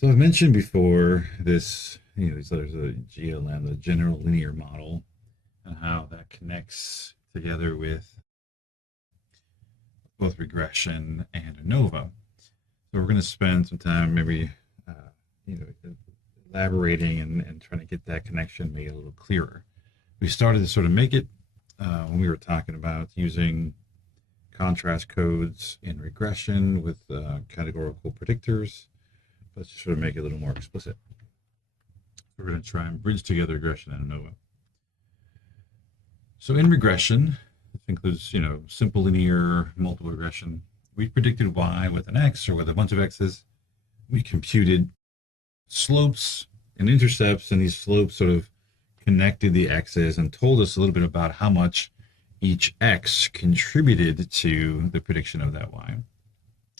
So I've mentioned before this, there's a GLM, the general linear model, and how that connects together with both regression and ANOVA. So we're going to spend some time maybe, elaborating and trying to get that connection made a little clearer. We started to sort of make it when we were talking about using contrast codes in regression with categorical predictors. Let's just sort of make it a little more explicit. We're going to try and bridge together regression and ANOVA. So in regression, this includes, simple linear, multiple regression. We predicted y with an x or with a bunch of x's. We computed slopes and intercepts, and these slopes sort of connected the x's and told us a little bit about how much each x contributed to the prediction of that y.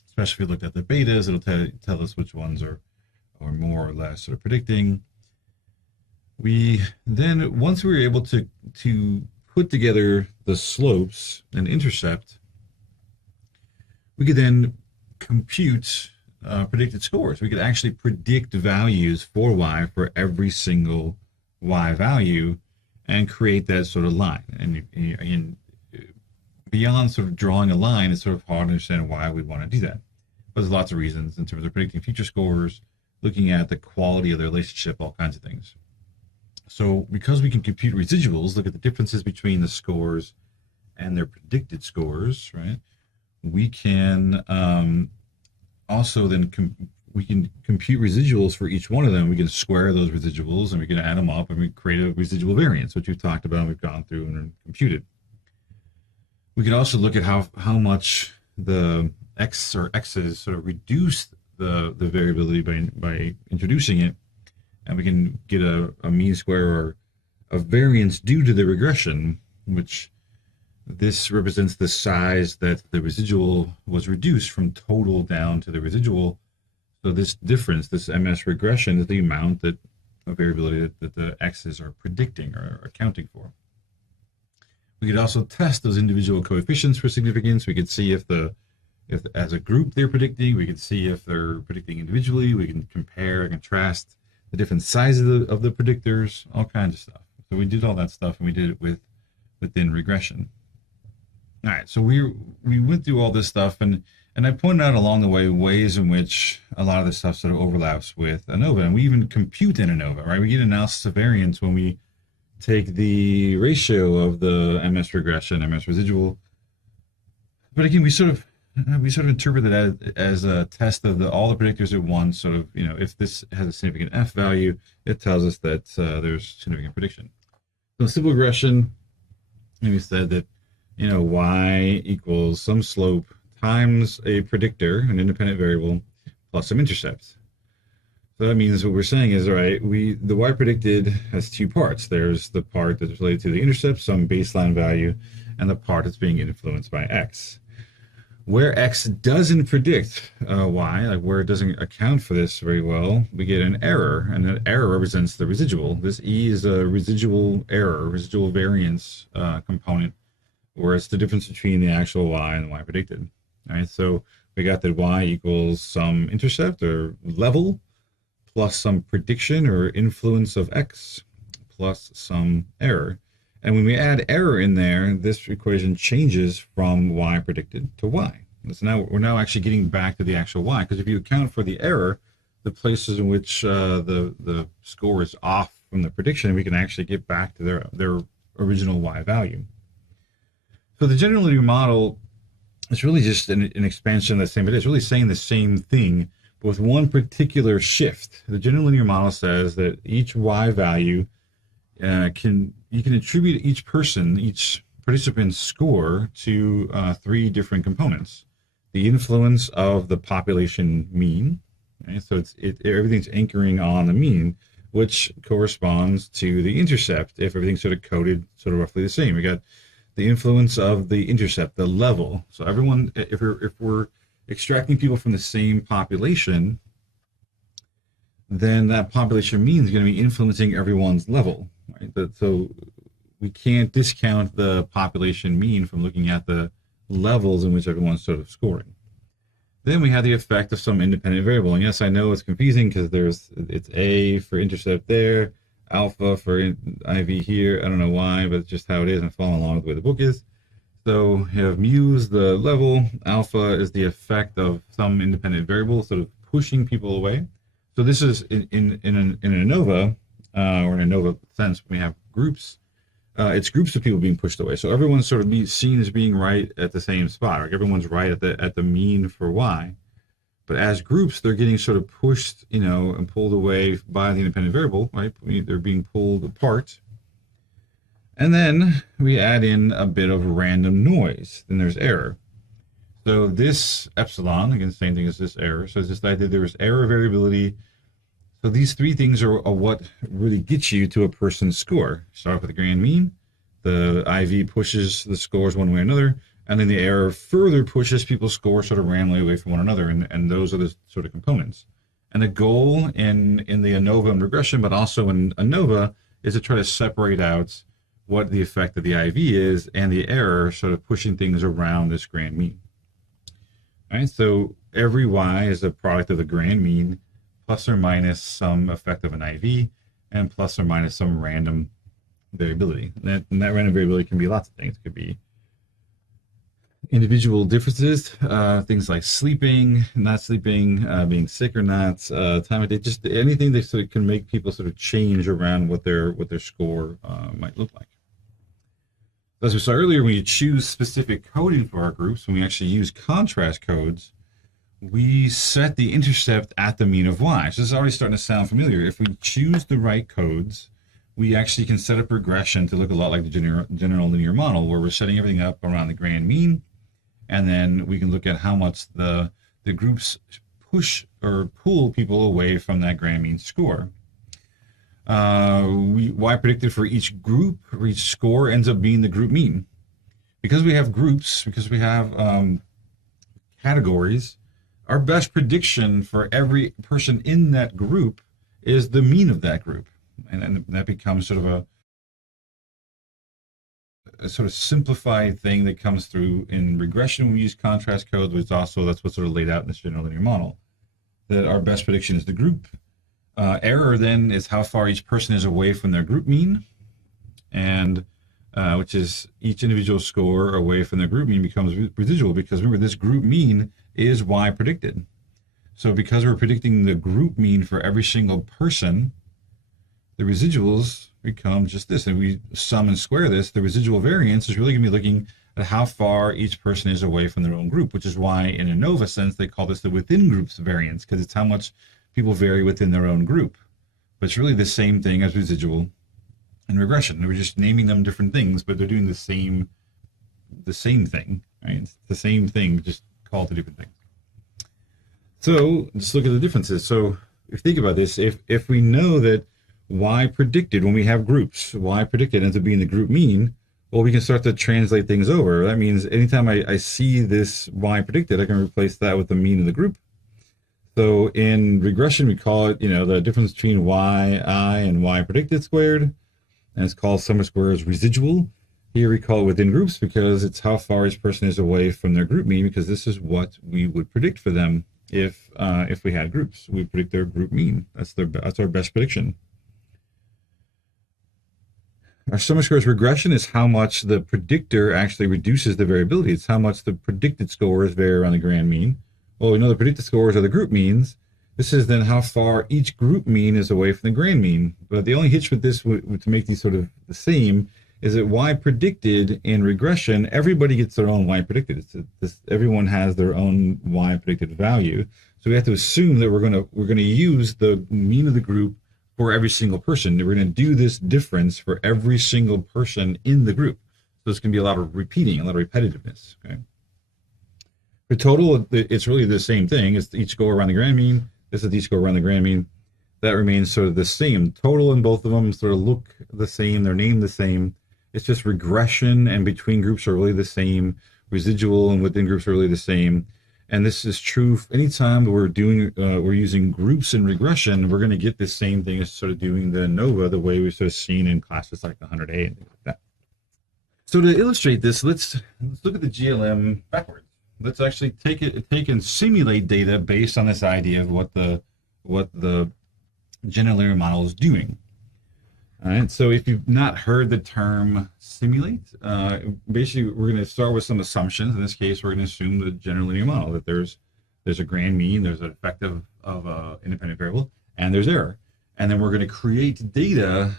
Especially if we looked at the betas, it'll tell us which ones are more or less sort of predicting. We then, once we were able to put together the slopes and intercept, we could then compute predicted scores. We could actually predict values for y for every single y value and create that sort of line. And beyond sort of drawing a line, it's sort of hard to understand why we'd want to do that. But there's lots of reasons in terms of predicting future scores, looking at the quality of the relationship, all kinds of things. So because we can compute residuals, look at the differences between the scores and their predicted scores, right? We can also then we can compute residuals for each one of them. We can square those residuals and we can add them up and we create a residual variance, which we've talked about and we've gone through and computed. We can also look at how much the x or x's sort of reduce the variability by introducing it, and we can get a mean square or a variance due to the regression, which this represents the size that the residual was reduced from total down to the residual. So this difference, this MS regression, is the amount of variability that the x's are predicting or accounting for. We could also test those individual coefficients for significance. We could see if as a group they're predicting. We could see if they're predicting individually. We can compare and contrast the different sizes of the predictors, all kinds of stuff. So we did all that stuff, and we did it within regression. All right, so we went through all this stuff, and I pointed out along the way ways in which a lot of this stuff sort of overlaps with ANOVA, and we even compute in ANOVA, right? We get analysis of variance when we take the ratio of the MS regression, MS residual. But again, we sort of interpret that as a test of all the predictors at once. Sort of, if this has a significant F value, it tells us that there's significant prediction. So simple regression, we said that, y equals some slope times a predictor, an independent variable, plus some intercepts. So that means what we're saying is, all right, the y predicted has two parts. There's the part that's related to the intercept, some baseline value, and the part that's being influenced by x. Where x doesn't predict y, like where it doesn't account for this very well, we get an error, and that error represents the residual. This E is a residual error, residual variance component, where it's the difference between the actual y and the y predicted. All right, so we got that y equals some intercept or level plus some prediction or influence of x plus some error. And when we add error in there, this equation changes from y predicted to y. So we're now actually getting back to the actual y, because if you account for the error, the places in which the score is off from the prediction, we can actually get back to their original y value. So the general linear model is really just an expansion of the same. It is really saying the same thing, but with one particular shift. The general linear model says that each y value you can attribute each participant's score to three different components. The influence of the population mean, right? So everything's anchoring on the mean, which corresponds to the intercept if everything's sort of coded sort of roughly the same. We got the influence of the intercept, the level. So everyone, if we're extracting people from the same population, then that population mean is going to be influencing everyone's level. Right? So we can't discount the population mean from looking at the levels in which everyone's sort of scoring. Then we have the effect of some independent variable. And yes, I know it's confusing because it's A for intercept there, alpha for IV here. I don't know why, but it's just how it is. I'm following along with the way the book is. So you have mu is the level, alpha is the effect of some independent variable, sort of pushing people away. So this is in an ANOVA, or in ANOVA sense, we have groups. It's groups of people being pushed away. So everyone's sort of seen as being right at the same spot. Like everyone's right at the mean for y. But as groups, they're getting sort of pushed, and pulled away by the independent variable, right? They're being pulled apart. And then we add in a bit of random noise. Then there's error. So this epsilon, again, same thing as this error. So it's just the idea there is error variability. So these three things are what really gets you to a person's score. Start off with the grand mean. The IV pushes the scores one way or another. And then the error further pushes people's scores sort of randomly away from one another. And those are the sort of components. And the goal in the ANOVA and regression, but also in ANOVA, is to try to separate out what the effect of the IV is and the error sort of pushing things around this grand mean. All right, so every y is a product of the grand mean plus or minus some effect of an IV and plus or minus some random variability. And that random variability can be lots of things. It could be individual differences, things like sleeping, not sleeping, being sick or not, time of day, just anything that sort of can make people sort of change around what their score might look like. As we saw earlier, when you choose specific coding for our groups, when we actually use contrast codes, we set the intercept at the mean of y. So this is already starting to sound familiar. If we choose the right codes, we actually can set up regression to look a lot like the general linear model, where we're setting everything up around the grand mean, and then we can look at how much the groups push or pull people away from that grand mean score. Y predicted for each group or each score ends up being the group mean. Because we have groups, because we have categories, our best prediction for every person in that group is the mean of that group. And that becomes sort of a sort of simplified thing that comes through in regression when we use contrast codes, but that's what's sort of laid out in this general linear model. That our best prediction is the group. Error then is how far each person is away from their group mean, and which is each individual score away from their group mean becomes residual, because remember, this group mean is y predicted. So because we're predicting the group mean for every single person, the residuals become just this, and we sum and square this. The residual variance is really going to be looking at how far each person is away from their own group, which is why in ANOVA sense they call this the within groups variance, because it's how much people vary within their own group. But it's really the same thing as residual and regression. We're just naming them different things, but they're doing the same thing, right? It's the same thing, just called it different things. So just look at the differences. So if you think about this, if we know that y predicted, when we have groups, y predicted ends up being the group mean, well, we can start to translate things over. That means anytime I see this y predicted, I can replace that with the mean of the group. So in regression, we call it, the difference between yi and y predicted squared, and it's called sum of squares residual. Here we call it within groups because it's how far each person is away from their group mean, because this is what we would predict for them if we had groups. We predict their group mean. That's our best prediction. Our sum of squares regression is how much the predictor actually reduces the variability. It's how much the predicted scores vary around the grand mean. Well, we know the predicted scores are the group means. This is then how far each group mean is away from the grand mean. But the only hitch with this to make these sort of the same is that y predicted in regression, everybody gets their own y predicted. Everyone has their own y predicted value. So we have to assume that we're gonna use the mean of the group for every single person. We're going to do this difference for every single person in the group. So it's going to be a lot of repeating, a lot of repetitiveness. Okay. For total, it's really the same thing. It's each score around the grand mean. This is each score around the grand mean. That remains sort of the same. Total in both of them sort of look the same. They're named the same. It's just regression and between groups are really the same. Residual and within groups are really the same. And this is true anytime we're using groups in regression. We're going to get this same thing as sort of doing the ANOVA the way we've sort of seen in classes like the 100A and things like that. So to illustrate this, let's look at the GLM backwards. let's actually take and simulate data based on this idea of what the general linear model is doing. All right, so if you've not heard the term simulate, basically we're going to start with some assumptions. In this case, we're going to assume the general linear model, that there's a grand mean, there's an effect of an independent variable, and there's error. And then we're going to create data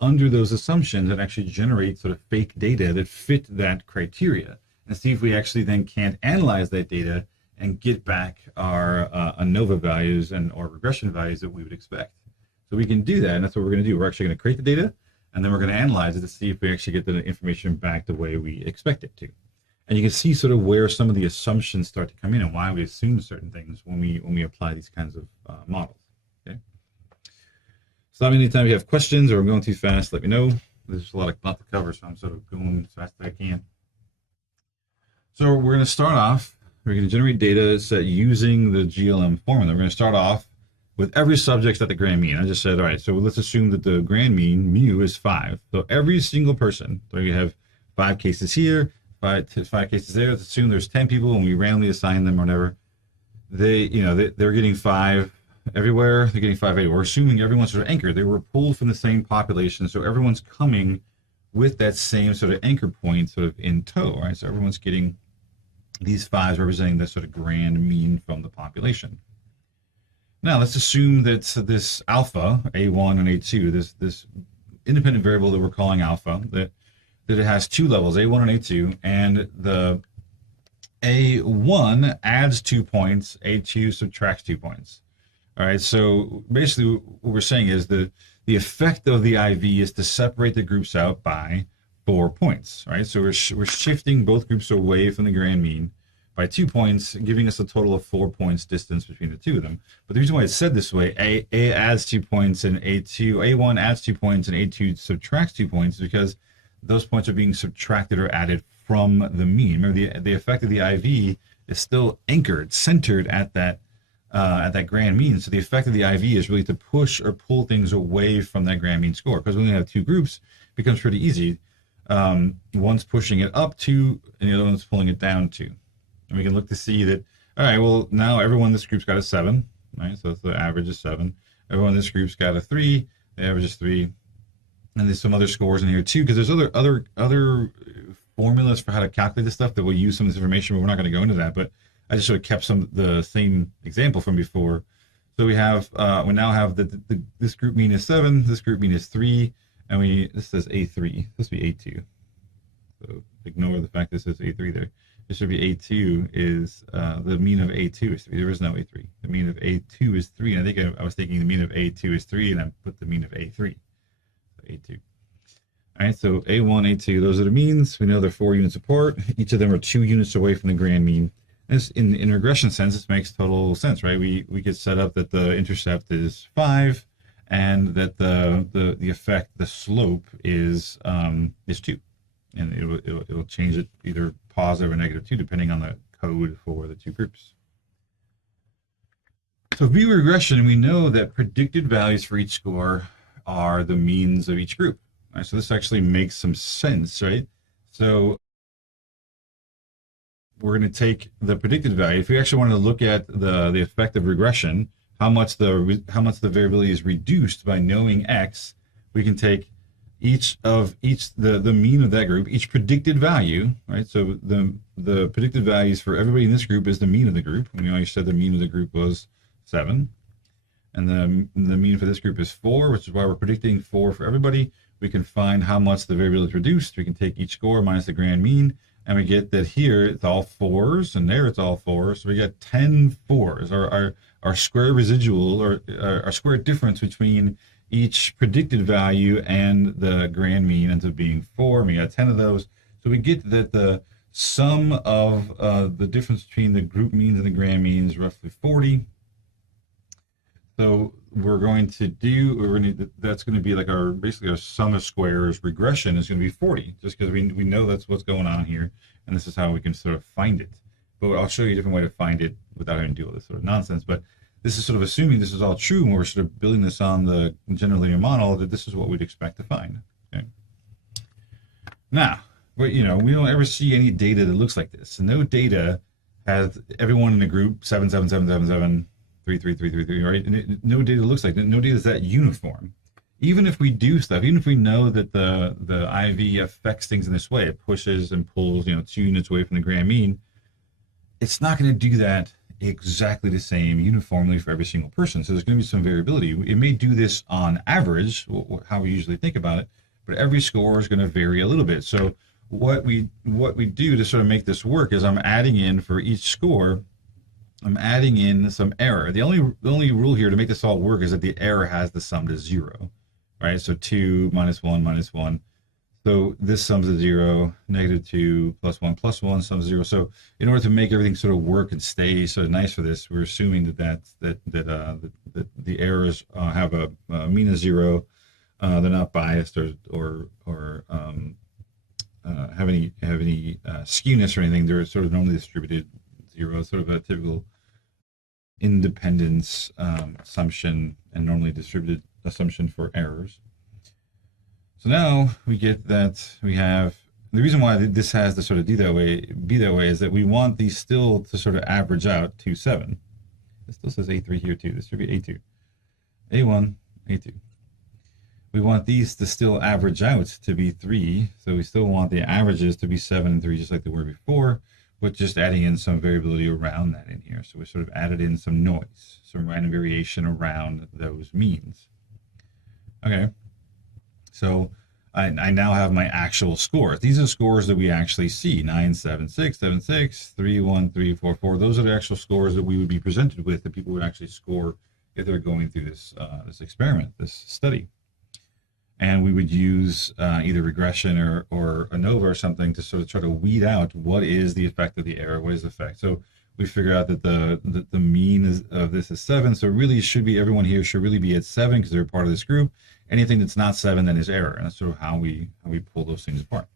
under those assumptions that actually generate sort of fake data that fit that criteria, and see if we actually then can't analyze that data and get back our ANOVA values or regression values that we would expect. So we can do that, and that's what we're going to do. We're actually going to create the data, and then we're going to analyze it to see if we actually get the information back the way we expect it to. And you can see sort of where some of the assumptions start to come in and why we assume certain things when we apply these kinds of models. Okay. So anytime you have questions or I'm going too fast, let me know. There's a lot to cover, so I'm sort of going as fast as I can. So we're going to start off. We're going to generate data set using the GLM formula. We're going to start off with every subject at the grand mean. I just said, all right, so let's assume that the grand mean, mu, is 5. So every single person, so you have 5 cases here, five cases there. Let's assume there's 10 people and we randomly assign them or whatever. They're getting 5 everywhere. They're getting 5 everywhere. We're assuming everyone's sort of anchored. They were pulled from the same population, so everyone's coming with that same sort of anchor point sort of in tow, right? So everyone's getting these 5s representing the sort of grand mean from the population. Now let's assume that this alpha, A1 and A2, this independent variable that we're calling alpha, that it has 2 levels, A1 and A2, and the A1 adds 2 points, A2 subtracts 2 points. All right, so basically what we're saying is the effect of the IV is to separate the groups out by 4 points, right? So we're shifting both groups away from the grand mean by 2 points, giving us a total of 4 points distance between the two of them. But the reason why it's said this way, A adds 2 points and A1 adds 2 points and A2 subtracts 2 points, is because those points are being subtracted or added from the mean. Remember, the effect of the IV is still anchored, centered at that grand mean. So the effect of the IV is really to push or pull things away from that grand mean score. Because when we have 2 groups, it becomes pretty easy. One's pushing it up 2, and the other one's pulling it down 2. And we can look to see that, all right, well, now everyone in this group's got a 7, right? So the average is 7. Everyone in this group's got a 3, the average is 3. And there's some other scores in here too, because there's other formulas for how to calculate this stuff that we'll use some of this information, but we're not going to go into that. But I just sort of kept the same example from before. So we now have this group mean is 7, this group mean is 3, and this says A3. This would be A2. So ignore the fact this says A3 there. This should be A2 is the mean of A2 is 3. There is no A3. The mean of A2 is 3. And I think I was thinking the mean of A2 is 3, and I put the mean of A3. So A2. All right, so A1, A2, those are the means. We know they're 4 units apart. Each of them are 2 units away from the grand mean. And in regression sense, this makes total sense, right? We could set up that the intercept is 5, and that the effect, the slope is 2. And it'll change it either positive or negative 2, depending on the code for the 2 groups. So view regression, we know that predicted values for each score are the means of each group. Right? So this actually makes some sense, right? So we're going to take the predicted value. If we actually want to look at the effect of regression, how much the variability is reduced by knowing X, we can take the mean of that group, each predicted value, right? So the predicted values for everybody in this group is the mean of the group. We already said the mean of the group was 7, and the mean for this group is 4, which is why we're predicting 4 for everybody. We can find how much the variability is reduced. We can take each score minus the grand mean, and we get that here it's all 4s, and there it's all 4s. So we get 10 4s. Our square residual, or our square difference between each predicted value and the grand mean ends up being 4. And we got 10 of those. So we get that the sum of the difference between the group means and the grand means is roughly 40. So we're going to that's going to be like basically our sum of squares regression is going to be 40, just because we know that's what's going on here, and this is how we can sort of find it. But I'll show you a different way to find it without having to do all this sort of nonsense. But this is sort of assuming this is all true, and we're sort of building this on the general linear model, that this is what we'd expect to find. Okay. Now, we don't ever see any data that looks like this. So no data has everyone in the group 7, 7, 7, 7, 7, 3, 3, 3, 3, 3, right? And no data looks like that. No data is that uniform. Even if we do stuff, even if we know that the IV affects things in this way, it pushes and pulls, 2 units away from the grand mean, it's not going to do that exactly the same uniformly for every single person. So there's going to be some variability. It may do this on average, how we usually think about it, but every score is going to vary a little bit. So what we do to sort of make this work is I'm adding in for each score, I'm adding in some error. The only rule here to make this all work is that the error has the sum to 0, right? So 2 minus 1 minus 1. So this sums to 0, -2 plus 1 plus 1 sums to 0. So in order to make everything sort of work and stay sort of nice for this, we're assuming that the errors have a mean of 0. They're not biased or have any skewness or anything. They're sort of normally distributed 0, sort of a typical independence assumption and normally distributed assumption for errors. So now we get that we have, the reason why this has to sort of be that way is that we want these still to sort of average out to 7. It still says A3 here too. This should be A2. A1, A2. We want these to still average out to be 3. So we still want the averages to be 7 and 3 just like they were before, but just adding in some variability around that in here. So we sort of added in some noise, some random variation around those means. Okay. So I now have my actual scores. These are scores that we actually see: 9, 7, 6, 7, 6, 3, 1, 3, 4, 4. Those are the actual scores that we would be presented with that people would actually score if they're going through this experiment, this study. And we would use either regression or ANOVA or something to sort of try to weed out what is the effect of the error, what is the effect. So we figure out that the mean of this is 7. So really should be, everyone here should really be at 7 because they're part of this group. Anything that's not 7 then is error. And that's sort of how we pull those things apart.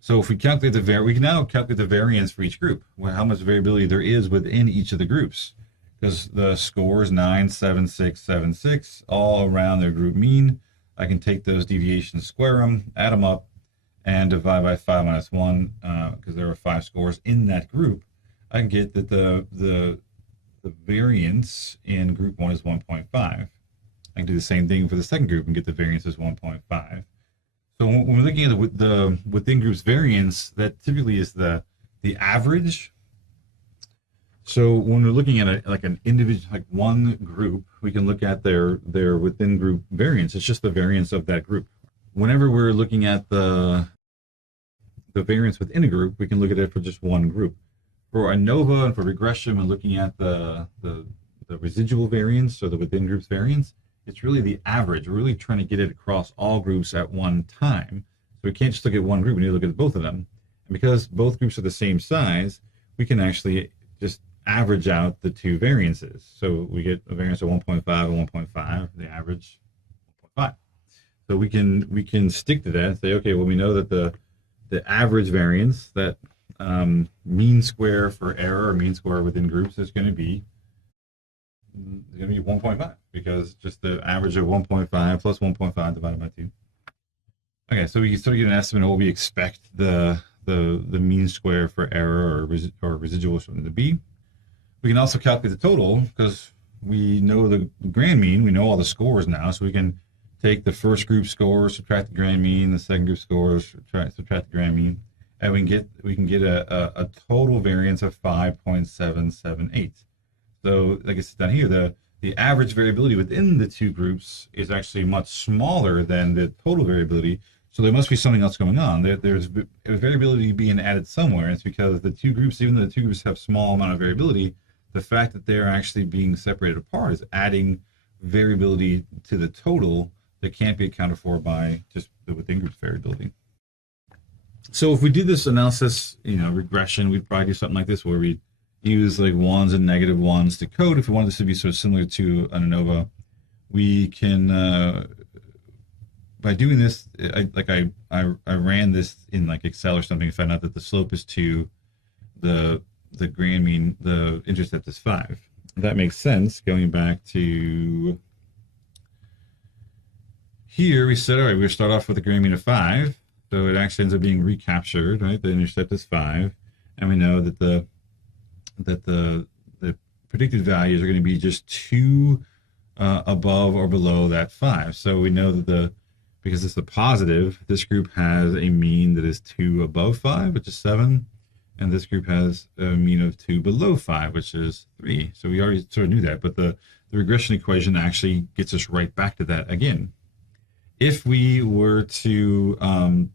So if we calculate we can now calculate the variance for each group, how much variability there is within each of the groups. Because the scores 9, 7, 6, 7, 6, all around their group mean. I can take those deviations, square them, add them up, and divide by 5 minus 1, because there are 5 scores in that group. I can get that the variance in group 1 is 1.5. I can do the same thing for the second group and get the variance as 1.5. So when we're looking at the within groups variance, that typically is the average. So when we're looking at an individual, like one group, we can look at their within group variance. It's just the variance of that group. Whenever we're looking at the variance within a group, we can look at it for just one group. For ANOVA and for regression, we're looking at the residual variance, or the within groups variance. It's really the average. We're really trying to get it across all groups at one time. So we can't just look at one group, we need to look at both of them. And because both groups are the same size, we can actually just average out the two variances. So we get a variance of 1.5 and 1.5, the average 1.5. So we can stick to that and say, okay, well, we know that the average variance, that mean square for error or mean square within groups is going to be 1.5, because just the average of 1.5 plus 1.5 divided by 2. Okay, so we can sort of get an estimate of what we expect the mean square for error or residual to be. We can also calculate the total because we know the grand mean. We know all the scores now, so we can take the first group scores, subtract the grand mean, the second group scores, subtract the grand mean, and we can get a total variance of 5.778. So, like I said down here, the average variability within the two groups is actually much smaller than the total variability. So there must be something else going on. There's variability being added somewhere. It's because the two groups, even though the two groups have small amount of variability, the fact that they're actually being separated apart is adding variability to the total that can't be accounted for by just the within groups variability. So if we do this analysis, regression, we'd probably do something like this where we use like 1s and -1s to code. If we want this to be sort of similar to an ANOVA, we can, by doing this, I ran this in like Excel or something, found out that the slope is 2, the grand mean, the intercept is 5. That makes sense. Going back to here, we said, all right, we'll start off with a grand mean of 5. So it actually ends up being recaptured, right? The intercept is 5. And we know that the that the predicted values are going to be just 2 above or below that 5. So we know that because it's a positive, this group has a mean that is 2 above 5, which is 7, and this group has a mean of 2 below 5, which is 3. So we already sort of knew that, but the regression equation actually gets us right back to that again. If we were to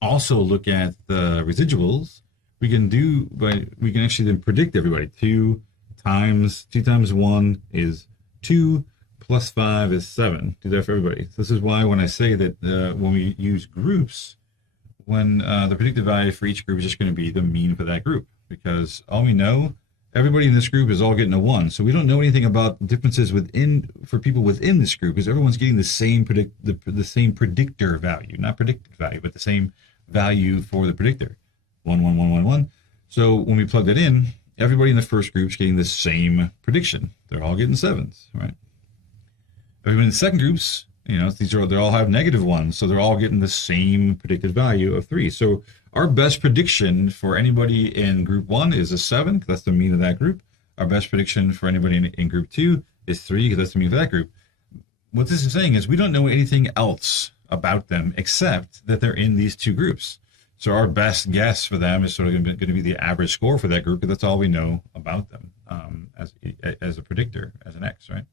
also look at the residuals, we can actually then predict everybody. 2 times 1 is 2, plus 5 is 7. Do that for everybody. So this is why when I say that when we use groups, when the predicted value for each group is just going to be the mean for that group, because all we know, everybody in this group is all getting a 1. So we don't know anything about differences for people within this group, because everyone's getting the same the same predictor value, not predicted value, but the same value for the predictor, 1, 1, 1, 1, 1. So when we plug that in, everybody in the first group is getting the same prediction. They're all getting 7s, right? Everybody in the second groups, they all have -1s, so they're all getting the same predicted value of 3. So our best prediction for anybody in group 1 is a 7, because that's the mean of that group. Our best prediction for anybody in group 2 is 3, because that's the mean for that group. What this is saying is we don't know anything else about them except that they're in these 2 groups. So our best guess for them is sort of going to be the average score for that group, because that's all we know about them as a predictor, as an X, right?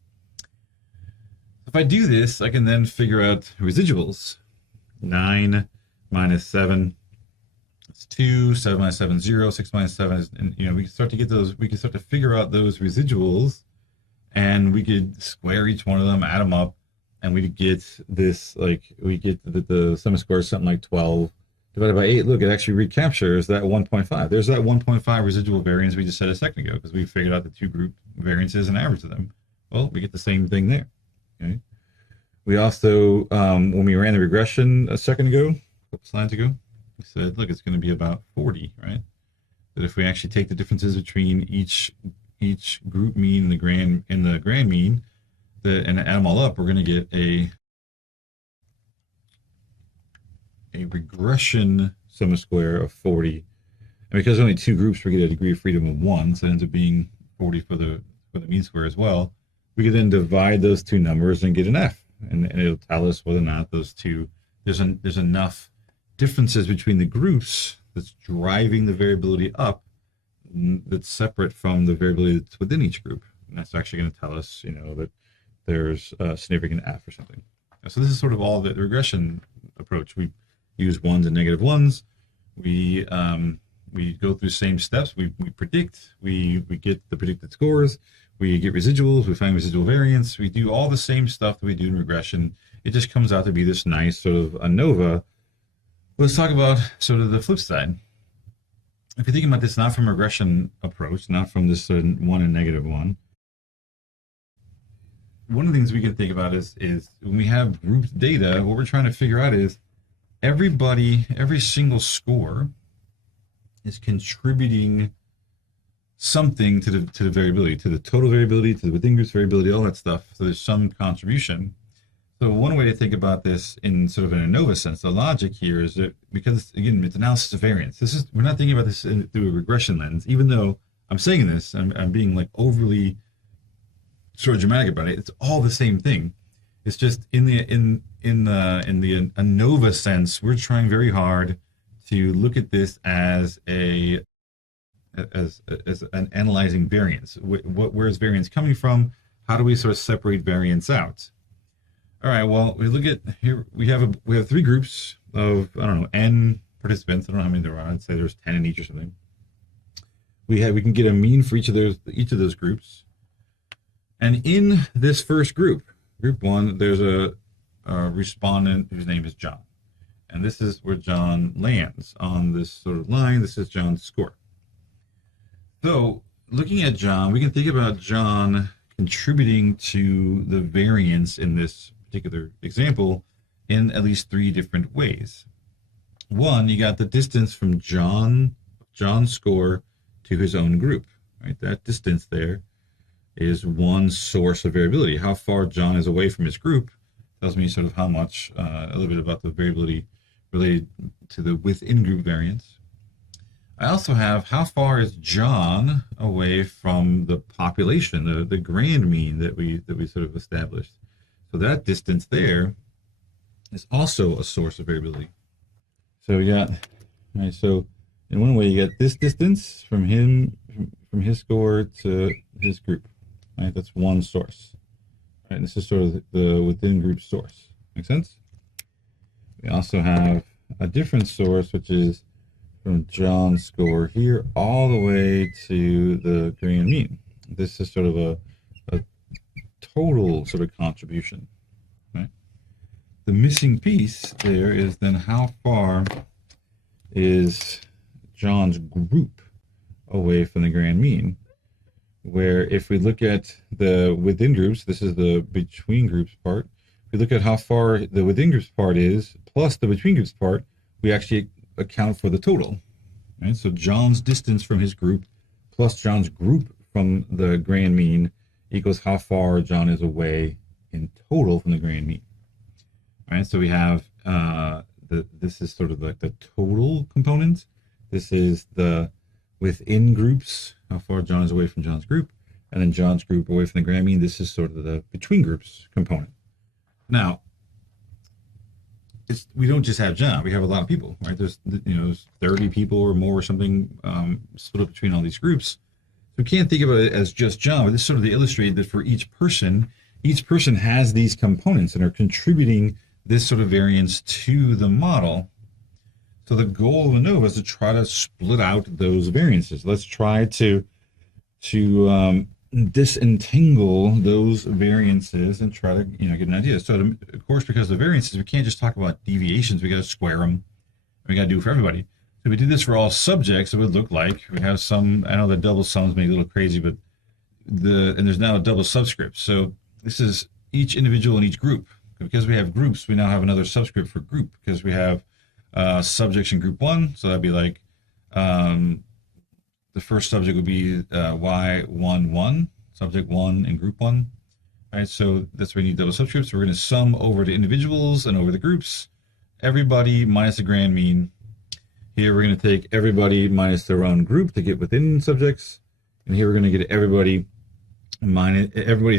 If I do this, I can then figure out residuals. 9 minus 7 is 2, 7 minus 7 is 0, 6 minus 7 is, and we can start to get those, we can start to figure out those residuals, and we could square each one of them, add them up, and we get this, we get the sum of squares something like 12 divided by 8. Look, it actually recaptures that 1.5. There's that 1.5 residual variance we just said a second ago, because we figured out the 2 group variances and averaged them. Well, we get the same thing there. Okay. We also, when we ran the regression a second ago, a couple slides ago, we said, look, it's going to be about 40, right? That if we actually take the differences between each group mean and the grand mean, and add them all up, we're going to get a regression sum of square of 40. And because only 2 groups, we get a degree of freedom of 1, so it ends up being 40 for the mean square as well. We can then divide those 2 numbers and get an F, and it'll tell us whether or not those 2, there's enough differences between the groups that's driving the variability up that's separate from the variability that's within each group. And that's actually going to tell us, that there's a significant F or something. So this is sort of all the regression approach. We use 1s and -1s. We go through the same steps. We predict. We get the predicted scores. We get residuals. We find residual variance. We do all the same stuff that we do in regression. It just comes out to be this nice sort of ANOVA. Let's talk about sort of the flip side. If you're thinking about this not from a regression approach, not from this 1 and -1, one of the things we can think about is when we have grouped data, what we're trying to figure out is every single score is contributing something to the variability, to the total variability, to the within groups variability, all that stuff. So there's some contribution. So one way to think about this in sort of an ANOVA sense, the logic here is that, because again, it's analysis of variance. We're not thinking about this through a regression lens, even though I'm saying this, I'm being like overly sort of dramatic about it. It's all the same thing. It's just in the ANOVA sense, we're trying very hard to look at this as an analyzing variance. Where is variance coming from? How do we sort of separate variance out? All right. Well, we look at here. We have 3 groups of, I don't know, n participants. I don't know how many there are. I'd say there's 10 in each or something. We can get a mean for each of those groups. And in this first group 1, there's a respondent whose name is John. And this is where John lands on this sort of line. This is John's score. So looking at John, we can think about John contributing to the variance in this particular example in at least 3 different ways. One, you got the distance from John's score to his own group, right? That distance there is one source of variability. How far John is away from his group tells me sort of how much, a little bit about the variability related to the within group variance. I also have how far is John away from the population, the grand mean that we sort of established. So that distance there is also a source of variability. So we got, all right, so in one way you get this distance from from his score to his group. Right, that's one source. Right, and this is sort of the within group source. Make sense? We also have a different source, which is from John's score here all the way to the grand mean. This is sort of a total sort of contribution. Right? The missing piece there is then how far is John's group away from the grand mean, where if we look at the within groups, this is the between groups part. If we look at how far the within groups part is plus the between groups part, we actually account for the total. Right? So John's distance from his group plus John's group from the grand mean equals how far John is away in total from the grand mean. All right, so we have this is sort of like the total component. This is the within groups, how far John is away from John's group, and then John's group away from the grand mean. This is sort of the between groups component. Now, we don't just have John. We have a lot of people, right? There's 30 people or more or something split up between all these groups. So we can't think about it as just John, but this is sort of to illustrate that for each person has these components and are contributing this sort of variance to the model. So the goal of ANOVA is to try to split out those variances. Let's try to disentangle those variances and try to get an idea. So of course, because of the variances, we can't just talk about deviations. We got to square them. We got to do it for everybody. So if we did this for all subjects, it would look like we have some. I know the double sums make it a little crazy, but and there's now a double subscript. So this is each individual in each group. Because we have groups, we now have another subscript for group because we have subjects in group 1. So that'd be like the first subject would be Y11, subject 1 in group 1. All right, so that's why we need double subscripts. We're going to sum over the individuals and over the groups. Everybody minus the grand mean. Here we're going to take everybody minus their own group to get within subjects. And here we're going to get everybody's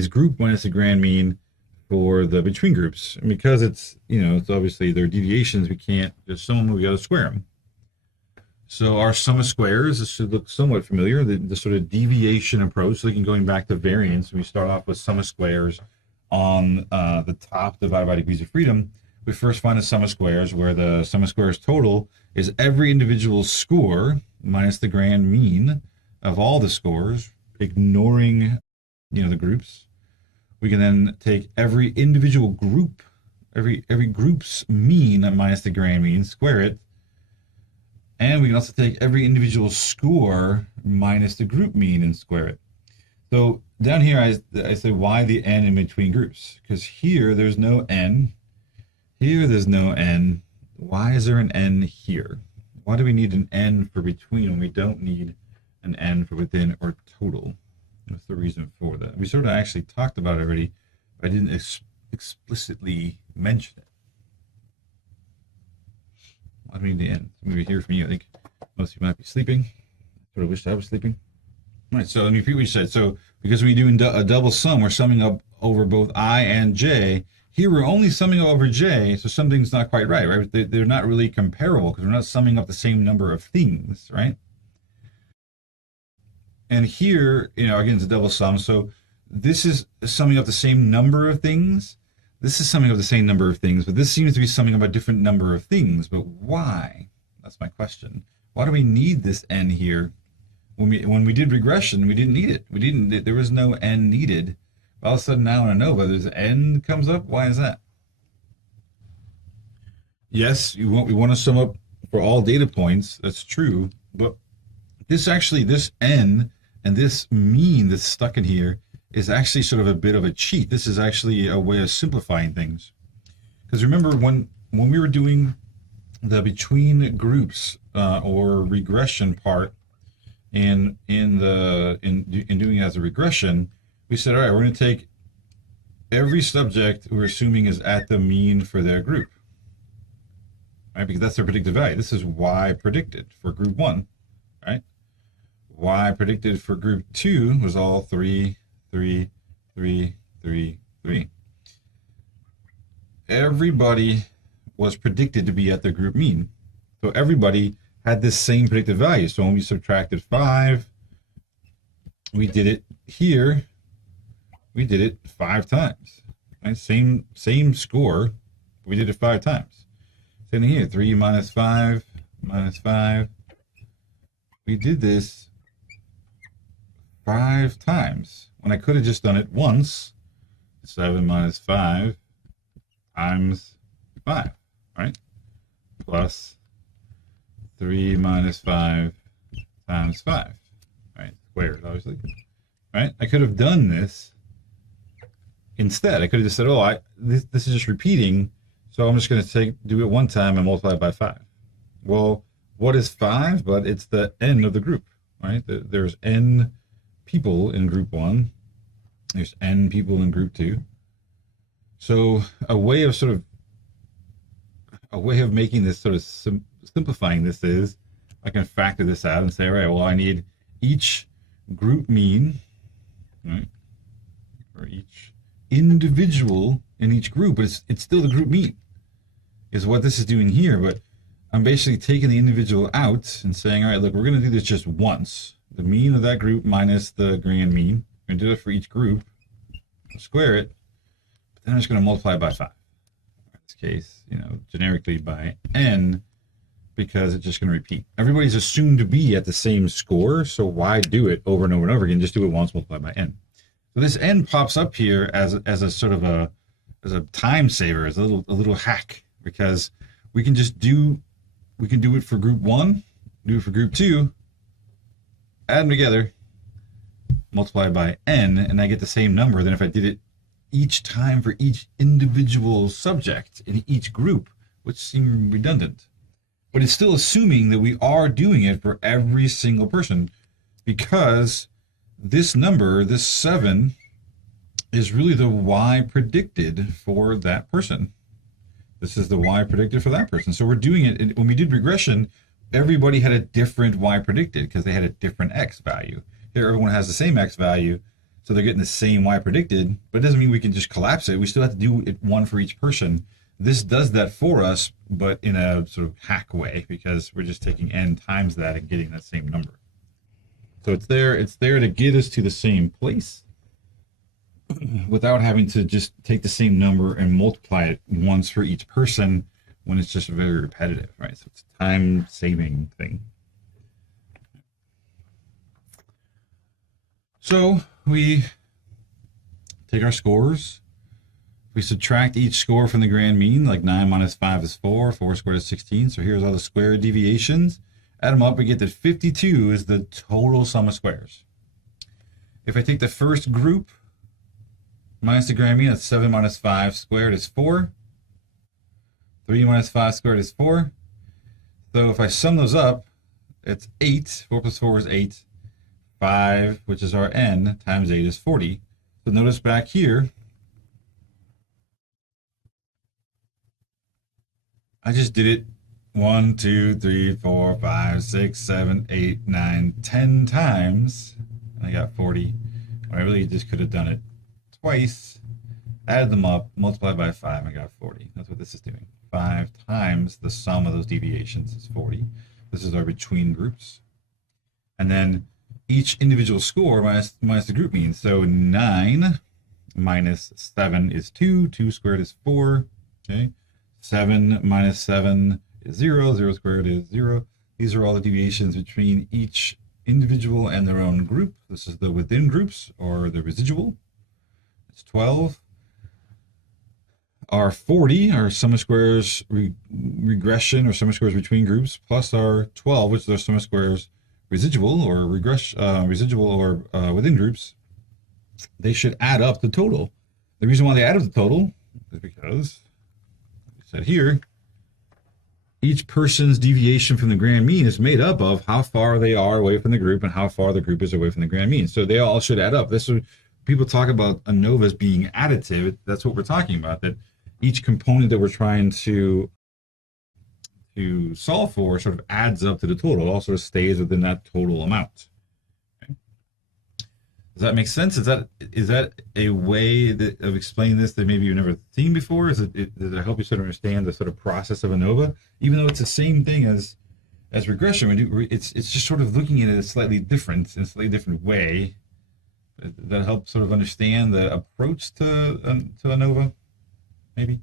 group minus the grand mean for the between groups. And because it's obviously they're deviations, we can't just sum them, we got to square them. So our sum of squares, this should look somewhat familiar, the sort of deviation approach. So going back to variance, we start off with sum of squares on the top divided by degrees of freedom. We first find the sum of squares, where the sum of squares total is every individual score minus the grand mean of all the scores, ignoring the groups. We can then take every individual group, every group's mean minus the grand mean, square it. And we can also take every individual score minus the group mean and square it. So down here, I say, why the n in between groups? Because here, there's no n. Here, there's no n. Why is there an n here? Why do we need an n for between when we don't need an n for within or total? What's the reason for that? We sort of actually talked about it already, but I didn't explicitly mention it. Why do we need the end? Maybe hear from you. I think most of you might be sleeping. I sort of wish I was sleeping. All right, so let me repeat what you said. So because when you're doing a double sum, we're summing up over both I and j. Here we're only summing up over j, so something's not quite right? They're not really comparable because we're not summing up the same number of things, right? And here, again, it's a double sum. So this is summing up the same number of things. This is summing up the same number of things, but this seems to be summing up a different number of things. But why? That's my question. Why do we need this n here? When we did regression, we didn't need it. There was no n needed. All of a sudden now in ANOVA, there's n comes up. Why is that? Yes, we want to sum up for all data points. That's true. But this n and this mean that's stuck in here is actually sort of a bit of a cheat. This is actually a way of simplifying things. Because remember, when we were doing the between groups or regression part in doing it as a regression, we said, all right, we're going to take every subject we're assuming is at the mean for their group, right? Because that's their predicted value. This is y predicted for group 1. y predicted for group 2 was all 3, 3, 3, 3, 3. Everybody was predicted to be at their group mean. So everybody had this same predicted value. So when we subtracted 5, we did it here. We did it 5 times. Right? Same score. We did it 5 times. Same thing here. 3 minus 5 minus 5. We did this 5 times when I could have just done it once. 7 minus 5 times 5, right? Plus 3 minus 5 times 5, right? Squared, obviously, right? I could have done this instead. I could have just said, oh, this is just repeating, so I'm just going to do it one time and multiply it by 5. Well, what is 5? But it's the n of the group, right? There's n people in group 1. There's n people in group 2. So a way of making this sort of simplifying this is I can factor this out and say, all right, well, I need each group mean, right, or each individual in each group, but it's still the group mean is what this is doing here. But I'm basically taking the individual out and saying, all right, look, we're going to do this just once. The mean of that group minus the grand mean. We're going to do it for each group. I'll square it. But then I'm just going to multiply it by 5. In this case, generically by n, because it's just going to repeat. Everybody's assumed to be at the same score, so why do it over and over and over again? Just do it once, multiply by n. So this n pops up here as a sort of a time saver, as a little hack, because we can do it for group 1, do it for group 2, add them together, multiply by n, and I get the same number than if I did it each time for each individual subject in each group, which seems redundant. But it's still assuming that we are doing it for every single person, because this number, this 7, is really the y predicted for that person. This is the y predicted for that person. So we're doing it, when we did regression, everybody had a different y predicted because they had a different x value. Here everyone has the same x value, so they're getting the same y predicted, but it doesn't mean we can just collapse it. We still have to do it one for each person. This does that for us, but in a sort of hack way, because we're just taking n times that and getting that same number. So it's there to get us to the same place without having to just take the same number and multiply it once for each person when it's just very repetitive, right? So it's a time-saving thing. So we take our scores. We subtract each score from the grand mean, like 9 minus 5 is 4, 4 squared is 16. So here's all the square deviations. Add them up, we get that 52 is the total sum of squares. If I take the first group minus the grand mean, that's 7 minus 5 squared is 4. 3 minus 5 squared is 4. So if I sum those up, it's 8. 4 plus 4 is 8. 5, which is our n, times 8 is 40. So notice back here, I just did it 1, 2, 3, 4, 5, 6, 7, 8, 9, 10 times, and I got 40. I really just could have done it twice, added them up, multiplied by 5, and I got 40. That's what this is doing. 5 times the sum of those deviations is 40. This is our between groups. And then each individual score minus the group mean. So 9 minus 7 is 2. 2 squared is 4. Okay. 7 minus 7 is 0. 0 squared is 0. These are all the deviations between each individual and their own group. This is the within groups, or the residual. It's 12. Our 40, our sum of squares regression, or sum of squares between groups, plus our 12, which is our sum of squares residual, or residual, or within groups, they should add up the total. The reason why they add up the total is because, like I said here, each person's deviation from the grand mean is made up of how far they are away from the group and how far the group is away from the grand mean. So they all should add up. This is, people talk about ANOVAs being additive. That's what we're talking about, that each component that we're trying to solve for sort of adds up to the total. It all sort of stays within that total amount. Does that make sense? Is that a way of explaining this that maybe you've never seen before? Does it help you sort of understand the sort of process of ANOVA, even though it's the same thing as regression? It's just sort of looking at it slightly different in a slightly different way. That helps sort of understand the approach to ANOVA, maybe.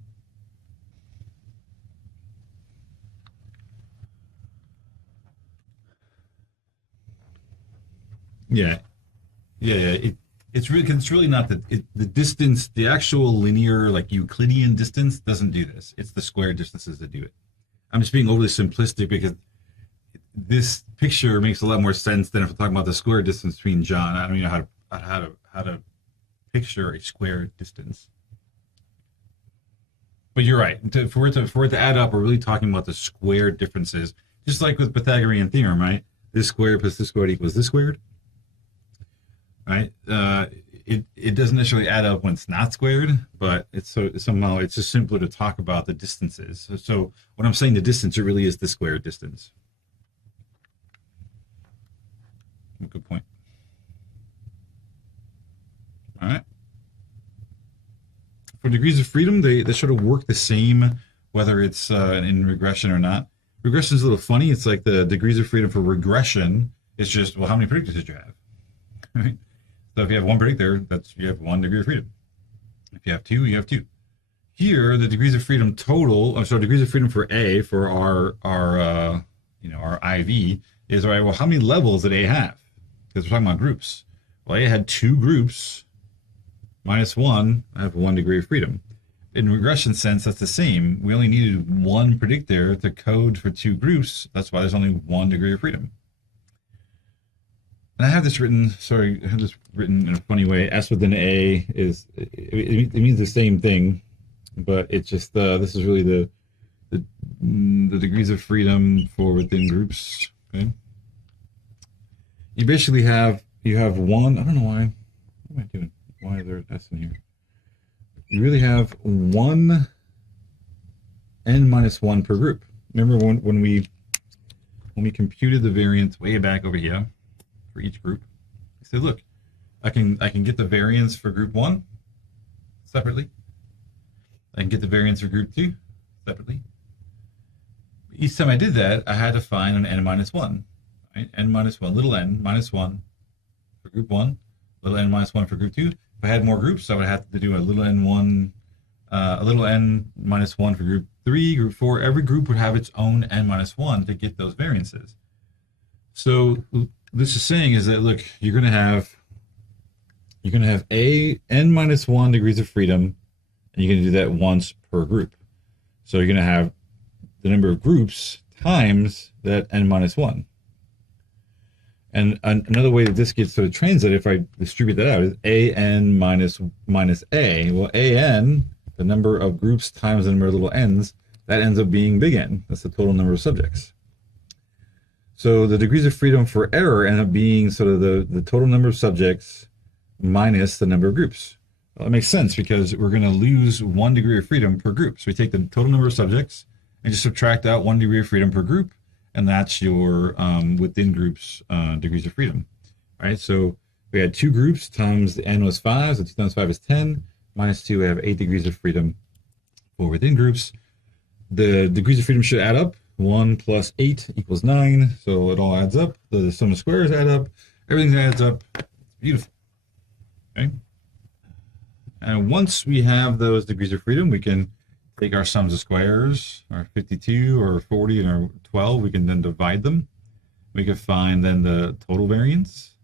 Yeah. Yeah. It's really not the distance, the actual linear, like Euclidean distance doesn't do this. It's the square distances that do it. I'm just being overly simplistic because this picture makes a lot more sense than if we're talking about the square distance between John. I don't even know how to picture a square distance. But you're right. For it to add up, we're really talking about the square differences, just like with Pythagorean theorem, right? This squared plus this squared equals this squared, right? It doesn't necessarily add up when it's not squared, but somehow it's just simpler to talk about the distances. So when I'm saying the distance, it really is the squared distance. Good point. All right. For degrees of freedom, they sort of work the same whether it's in regression or not. Regression is a little funny. It's like the degrees of freedom for regression is just, well, how many predictors did you have? Right? So if you have one predictor, you have 1 degree of freedom. If you have 2, you have 2. Here, the degrees of freedom total, so degrees of freedom for A, for our IV, is, all right, well, how many levels did A have? Because we're talking about groups. Well, A had 2 groups, minus 1, I have 1 degree of freedom. In regression sense, that's the same. We only needed 1 predictor to code for 2 groups. That's why there's only 1 degree of freedom. And I have this written, in a funny way. S within A it means the same thing, but it's just, this is really the degrees of freedom for within groups, okay? You basically you have 1, I don't know why, what am I doing? Why is there an S in here? You really have 1 n minus 1 per group. Remember when we computed the variance way back over here for each group, I said, look, I can get the variance for group 1 separately. I can get the variance for group 2 separately. Each time I did that, I had to find an n minus 1. Right? N minus 1, little n minus 1 for group 1, little n minus 1 for group 2. If I had more groups, I would have to do a little n minus 1 for group 3, group 4. Every group would have its own n minus 1 to get those variances. So this is saying is that, look, you're going to have n minus 1 degrees of freedom, and you're going to do that once per group. So you're going to have the number of groups times that n minus 1. And another way that this gets sort of translated, if I distribute that out, is an minus a. Well, an, the number of groups times the number of little n's, that ends up being big N. That's the total number of subjects. So the degrees of freedom for error end up being sort of the total number of subjects minus the number of groups. Well, that makes sense because we're going to lose 1 degree of freedom per group. So we take the total number of subjects and just subtract out 1 degree of freedom per group, and that's your within groups degrees of freedom. All right, so we had 2 groups times the n was 5, so 2 times 5 is 10, minus 2, we have 8 degrees of freedom for within groups. The degrees of freedom should add up. 1 plus 8 equals 9, so it all adds up. The sum of squares add up. Everything adds up. It's beautiful. Okay. And once we have those degrees of freedom, we can take our sums of squares, our 52 or 40 and our 12. We can then divide them. We can find then the total variance.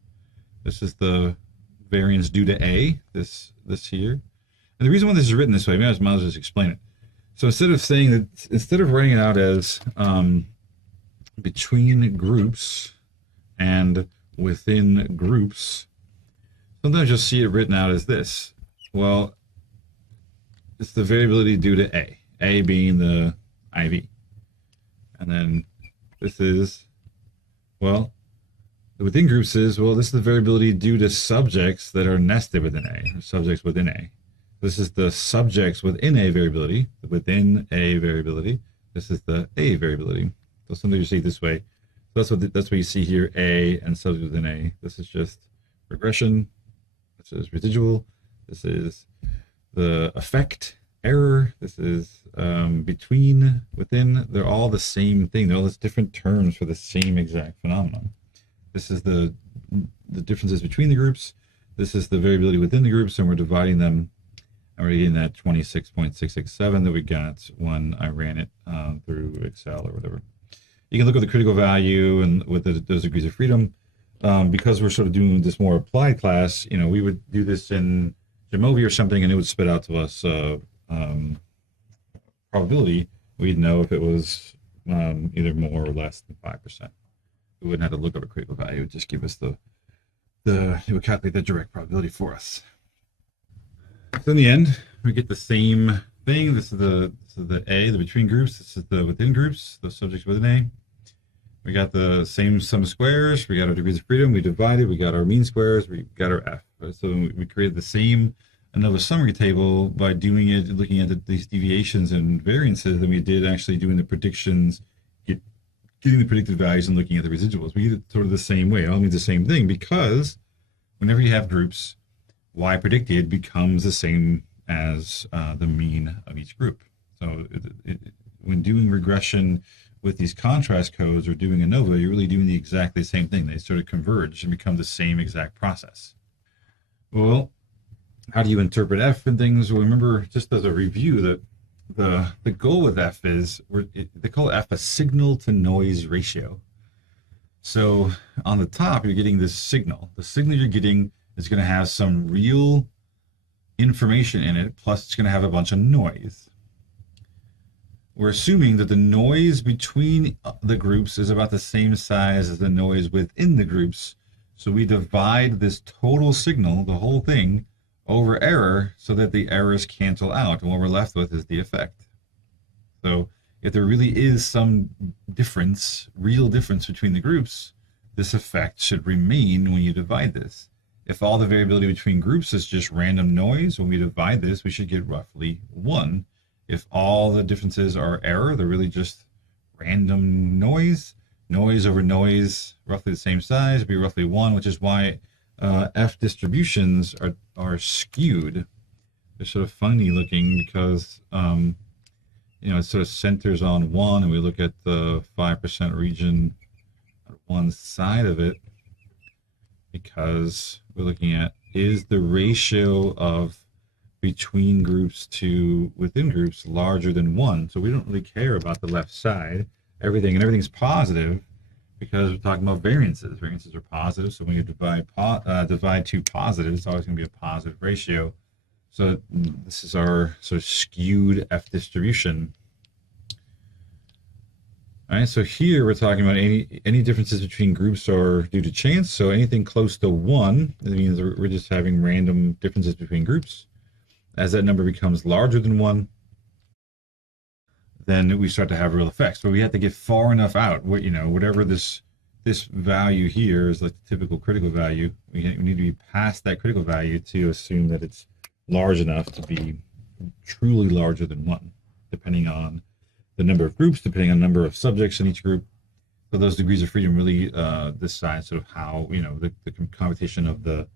This is the variance due to A. This here. And the reason why this is written this way, maybe I might as well just explain it. So instead of writing it out as between groups and within groups, sometimes you'll see it written out as this. Well, it's the variability due to A being the IV. And then this is, well, the within groups is, well, this is the variability due to subjects that are nested within A, or subjects within A. This is the subjects within A variability, within A variability. This is the A variability. So sometimes you see it this way. So that's what you see here, A and subjects within A. This is just regression. This is residual. This is the effect, error. This is between, within. They're all the same thing. They're all these different terms for the same exact phenomenon. This is the differences between the groups. This is the variability within the groups, and we're dividing them. And we're getting that 26.667 that we got when I ran it through Excel or whatever. You can look at the critical value and with those degrees of freedom. Because we're sort of doing this more applied class, you know, we would do this in Jamovi or something, and it would spit out to us probability. We'd know if it was either more or less than 5%. We wouldn't have to look up a critical value. It would just give us it would calculate the direct probability for us. So in the end, we get the same thing. This is the A, the between groups. This is the within groups, the subjects within A. We got the same sum of squares. We got our degrees of freedom. We divided. We got our mean squares. We got our F. So we created the same ANOVA summary table by doing it, looking at these deviations and variances than we did actually doing the predictions, getting the predicted values and looking at the residuals. We get it sort of the same way. It all means the same thing because whenever you have groups, Y predicted becomes the same as the mean of each group. So when doing regression with these contrast codes or doing ANOVA, you're really doing exactly the same thing. They sort of converge and become the same exact process. Well, how do you interpret F and things? Well, remember, just as a review, that the goal with F is, they call F a signal to noise ratio. So on the top, you're getting this signal. The signal you're getting is going to have some real information in it, plus it's going to have a bunch of noise. We're assuming that the noise between the groups is about the same size as the noise within the groups. So we divide this total signal, the whole thing, over error so that the errors cancel out. And what we're left with is the effect. So if there really is some difference, real difference between the groups, this effect should remain when you divide this. If all the variability between groups is just random noise, when we divide this, we should get roughly 1. If all the differences are error, they're really just random noise over noise, roughly the same size, would be roughly 1, which is why F distributions are skewed. They're sort of funny looking because it sort of centers on 1, and we look at the 5% region on one side of it because we're looking at, is the ratio of between groups to within groups larger than 1? So we don't really care about the left side. Everything's positive because we're talking about variances. Variances are positive, so when you divide two positives, it's always going to be a positive ratio. So this is our sort of skewed F distribution. All right, so here we're talking about any differences between groups are due to chance. So anything close to 1, that means we're just having random differences between groups. As that number becomes larger than 1, then we start to have real effects. But we have to get far enough out, whatever this value here is, like the typical critical value, we need to be past that critical value to assume that it's large enough to be truly larger than 1, depending on the number of groups, depending on the number of subjects in each group. So those degrees of freedom really decide sort of how, the computation of the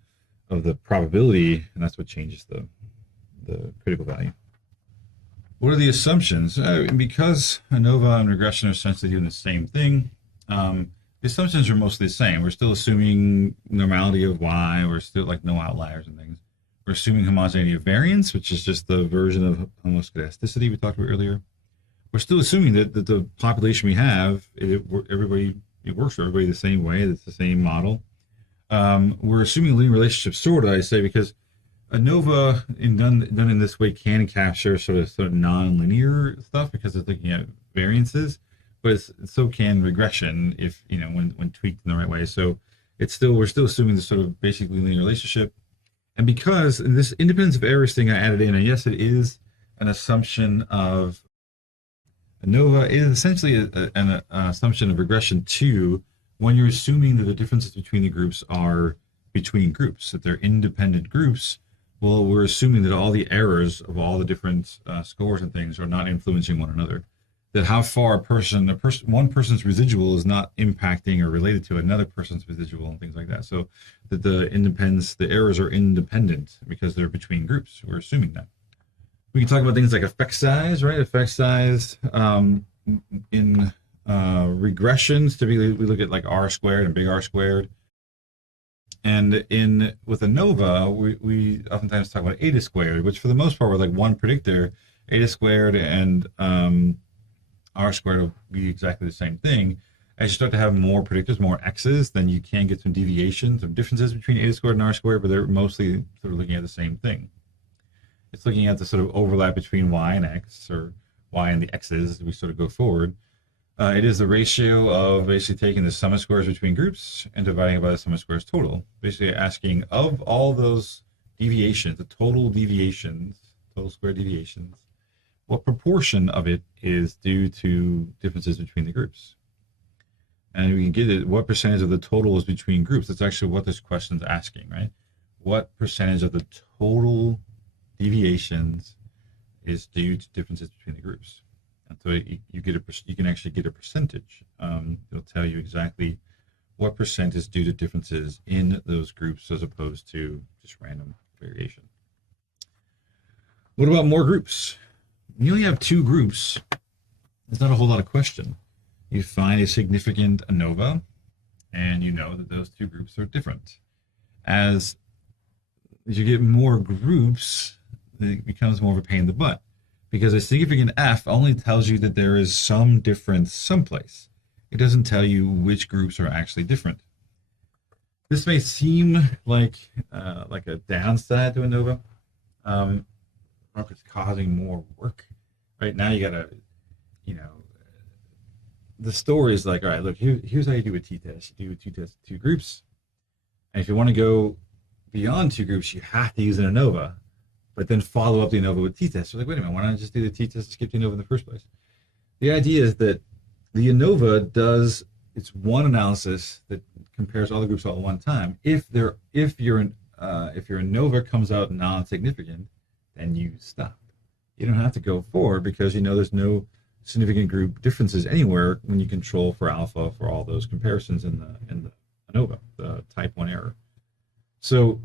probability, and that's what changes the critical value. What are the assumptions? Because ANOVA and regression are essentially doing the same thing, the assumptions are mostly the same. We're still assuming normality of Y. We're still like no outliers and things. We're assuming homogeneity of variance, which is just the version of homoscedasticity we talked about earlier. We're still assuming that the population we have, it works for everybody the same way. It's the same model. We're assuming a linear relationship, sort of, I say, because ANOVA, done in this way, can capture sort of non-linear stuff because it's looking at variances, but so can regression if when tweaked in the right way. So we're still assuming this sort of basically linear relationship, and because this independence of errors thing I added in, and yes, it is an assumption of ANOVA. It is essentially an assumption of regression too, when you're assuming that the differences between the groups are between groups, that they're independent groups. Well, we're assuming that all the errors of all the different scores and things are not influencing one another. that how far one person's residual is not impacting or related to another person's residual and things like that. So that the errors are independent because they're between groups. We're assuming that. We can talk about things like effect size, right? Effect size in regressions, typically we look at like R squared and big R squared. And with ANOVA, we oftentimes talk about eta squared, which for the most part, with like one predictor, eta squared and R squared will be exactly the same thing. As you start to have more predictors, more X's, then you can get some deviations, some differences between eta squared and R squared, but they're mostly sort of looking at the same thing. It's looking at the sort of overlap between Y and X, or Y and the X's as we sort of go forward. It is the ratio of basically taking the sum of squares between groups and dividing it by the sum of squares total. Basically asking, of all those deviations, the total deviations, total square deviations, what proportion of it is due to differences between the groups? And we can get it, what percentage of the total is between groups? That's actually what this question's asking, right? What percentage of the total deviations is due to differences between the groups? And so you can actually get a percentage. It'll tell you exactly what percent is due to differences in those groups as opposed to just random variation. What about more groups? When you only have two groups, there's not a whole lot of question. You find a significant ANOVA, and you know that those two groups are different. As you get more groups, it becomes more of a pain in the butt, because a significant F only tells you that there is some difference someplace. It doesn't tell you which groups are actually different. This may seem like a downside to ANOVA. If it's causing more work. Right now you gotta, the story is like, all right, look, here's how you do a t-test. You do a t-test with two groups. And if you want to go beyond two groups, you have to use an ANOVA, but then follow up the ANOVA with t-test. So like, wait a minute, why not just do the t-test and skip the ANOVA in the first place? The idea is that the ANOVA does its one analysis that compares all the groups all at one time. If your ANOVA comes out non-significant, then you stop. You don't have to go forward because there's no significant group differences anywhere when you control for alpha for all those comparisons in the ANOVA, the type 1 error. So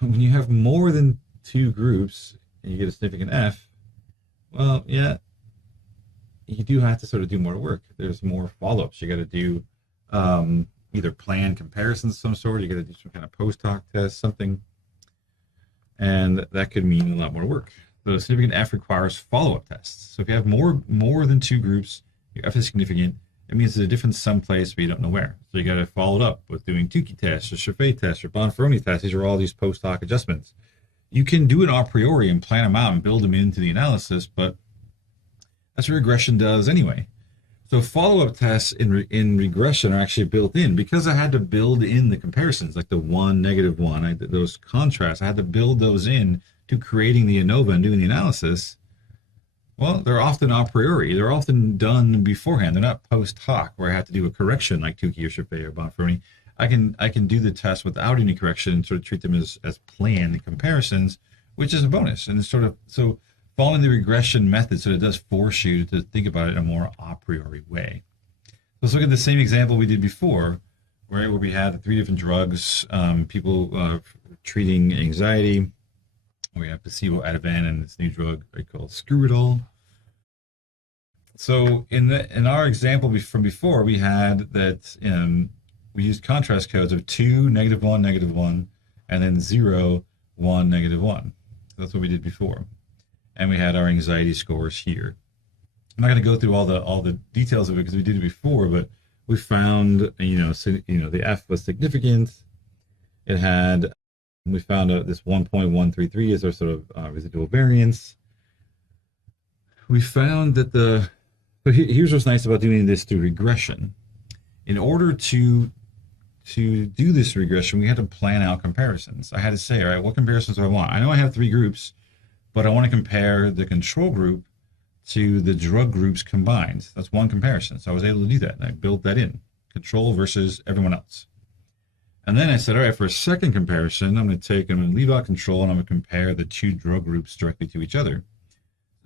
when you have more than two groups and you get a significant F, well, yeah, you do have to sort of do more work. There's more follow-ups. You got to do either planned comparisons of some sort. You got to do some kind of post-hoc test, something. And that could mean a lot more work. The significant F requires follow-up tests. So if you have more than two groups, your F is significant, it means there's a difference someplace, but you don't know where. So you got to follow it up with doing Tukey tests or Chaffee tests or Bonferroni tests. These are all these post-hoc adjustments. You can do it a priori and plan them out and build them into the analysis, but that's what regression does anyway. So follow-up tests in regression are actually built in because I had to build in the comparisons, like the 1, -1, those contrasts. I had to build those in to creating the ANOVA and doing the analysis. Well, they're often a priori. They're often done beforehand. They're not post hoc where I have to do a correction like Tukey or Chaffee or Bonferroni. I can do the test without any correction and sort of treat them as planned comparisons, which is a bonus. And it's sort of so. Following the regression method, so it does force you to think about it in a more a priori way. Let's look at the same example we did before, where we had the 3 different drugs, people treating anxiety. We have placebo, Ativan, and this new drug called Screwidol. So in our example from before, we had that we used contrast codes of 2, -1, -1, and then 0, 1, -1. That's what we did before. And we had our anxiety scores here. I'm not going to go through all the details of it because we did it before, but we found the F was significant. We found out this 1.133 is our sort of residual variance. We found that here's what's nice about doing this through regression. In order to do this regression, we had to plan out comparisons. I had to say, all right, what comparisons do I want? I know I have 3 groups, but I want to compare the control group to the drug groups combined. That's one comparison. So I was able to do that, and I built that in. Control versus everyone else. And then I said, all right, for a second comparison, I'm going to leave out control, and I'm going to compare the 2 drug groups directly to each other.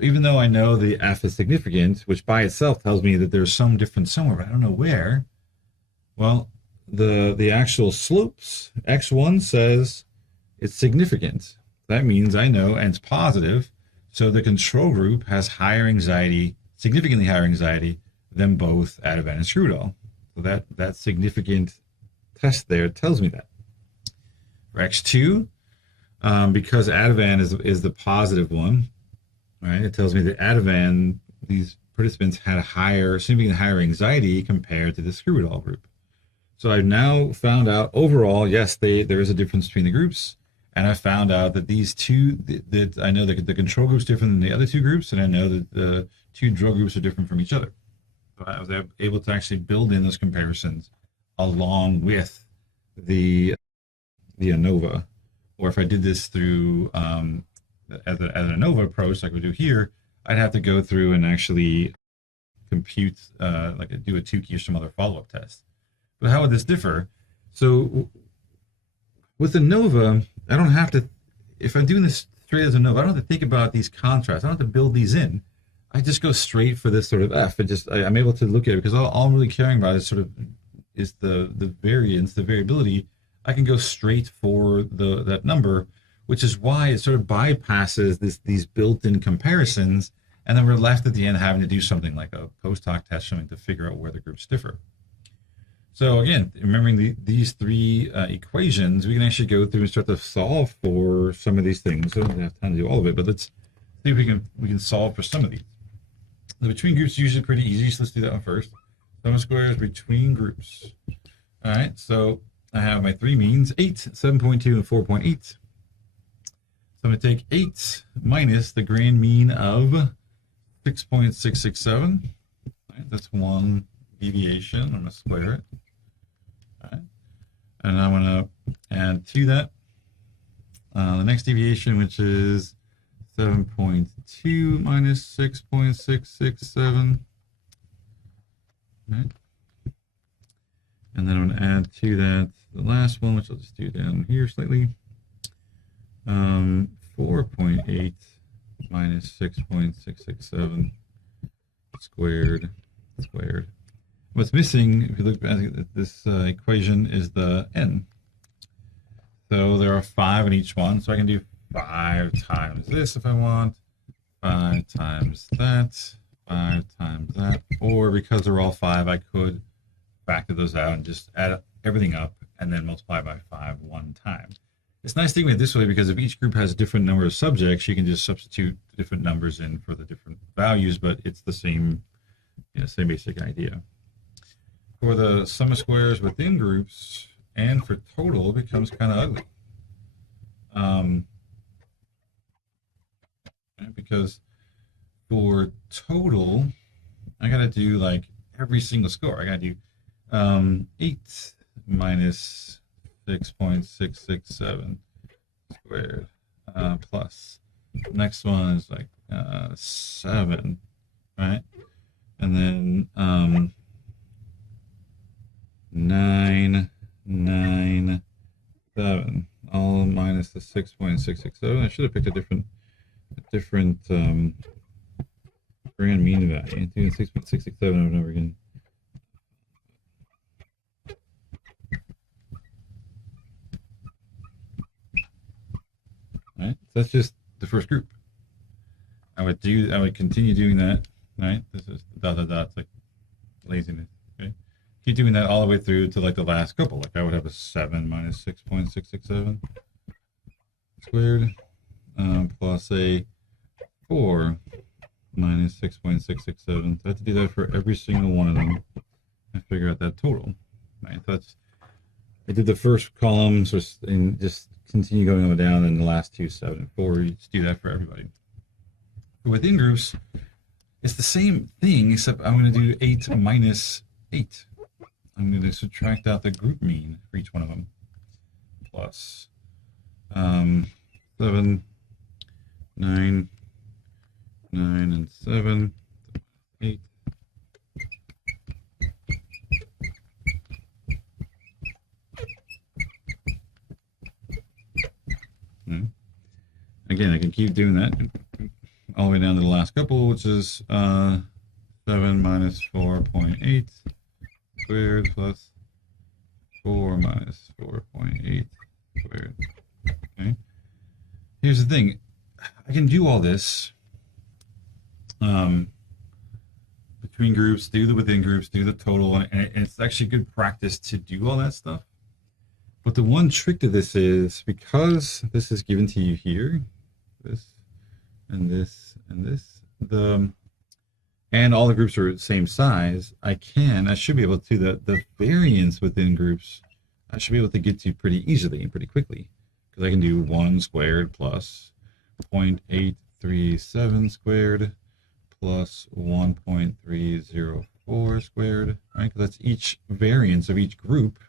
even though I know the F is significant, which by itself tells me that there's some difference somewhere, but I don't know where. Well, the actual slopes, X1 says it's significant. That means I know, and it's positive. So the control group has higher anxiety, significantly higher anxiety than both Ativan and Screwdoll. So that significant test there tells me that. For X2, because Ativan is the positive one, right? It tells me that Ativan, these participants had significantly higher anxiety compared to the Screwdoll group. So I've now found out overall, yes, there is a difference between the groups. And I found out that these two, that I know that the control group's different than the other two groups, and I know that the two drug groups are different from each other. So I was able to actually build in those comparisons along with the ANOVA. Or if I did this through as an ANOVA approach, like we do here, I'd have to go through and actually compute, do a Tukey or some other follow-up test. But how would this differ? So with ANOVA, I don't have to, if I'm doing this straight as ANOVA, I don't have to think about these contrasts. I don't have to build these in. I just go straight for this sort of F, and I'm able to look at it because all I'm really caring about is the variance, the variability. I can go straight for that number, which is why it sort of bypasses these built-in comparisons, and then we're left at the end having to do something like a post-hoc test showing to figure out where the groups differ. So again, remembering these three equations, we can actually go through and start to solve for some of these things. So I don't have time to do all of it, but let's see if we can solve for some of these. The between groups is usually pretty easy, so let's do that one first. Sum of squares between groups. All right, so I have my three means, 8, 7.2, and 4.8. So I'm going to take 8 minus the grand mean of 6.667. Right, that's one deviation. I'm going to square it. All right. And I'm going to add to that the next deviation, which is 7.2 minus 6.667. Right. And then I'm going to add to that the last one, which I'll just do down here slightly. 4.8 minus 6.667 squared. What's missing, if you look at this equation, is the n. So there are 5 in each one, so I can do 5 times this if I want, 5 times that, 5 times that, or because they're all 5, I could factor those out and just add everything up and then multiply by 5 one time. It's nice thinking of it this way because if each group has a different number of subjects, you can just substitute different numbers in for the different values, but it's the same, same basic idea. For the sum of squares within groups and for total, it becomes kind of ugly. Because for total, I got to do like every single score. I got to do 8 minus 6.667 squared plus. Next one is like 7, right? And then 9, 9, 7, all minus the 6.667. I should have picked a different grand mean value. Doing 6.667 over and over again. All right, so that's just the first group. I would continue doing that. Right, this is dot dot dot. It's like laziness. Okay, keep doing that all the way through to like the last couple. Like I would have a 7 minus 6.667 squared plus a 4 minus 6.667. So I have to do that for every single one of them and figure out that total. Right, so I did the first column, so and just continue going on down, and the last two, 7 and 4. You just do that for everybody. But within groups, it's the same thing, except I'm going to do 8 minus 8. I'm going to subtract out the group mean for each one of them. Plus 7, 9, 9, and 7, 8. Again, I can keep doing that. all the way down to the last couple, which is 7 minus 4.8 squared plus 4 minus 4.8 squared. Okay. Here's the thing. I can do all this between groups, do the within groups, do the total, and it's actually good practice to do all that stuff. But the one trick to this is, because this is given to you here, this and this and this, and all the groups are the same size, I should be able to, the variance within groups, I should be able to get to pretty easily and pretty quickly. Because I can do 1 squared plus 0.837 squared plus 1.304 squared, right? Because that's each variance of each group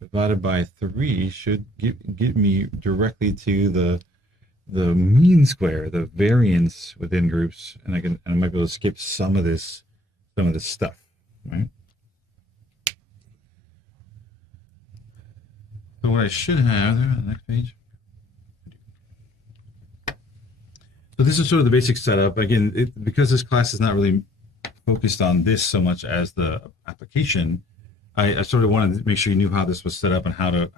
divided by 3 should get me directly to the mean square, the variance within groups, and I might be able to skip some of this stuff, right? So what I should have there on the next page. So this is sort of the basic setup. Again, because this class is not really focused on this so much as the application, I sort of wanted to make sure you knew how this was set up and how to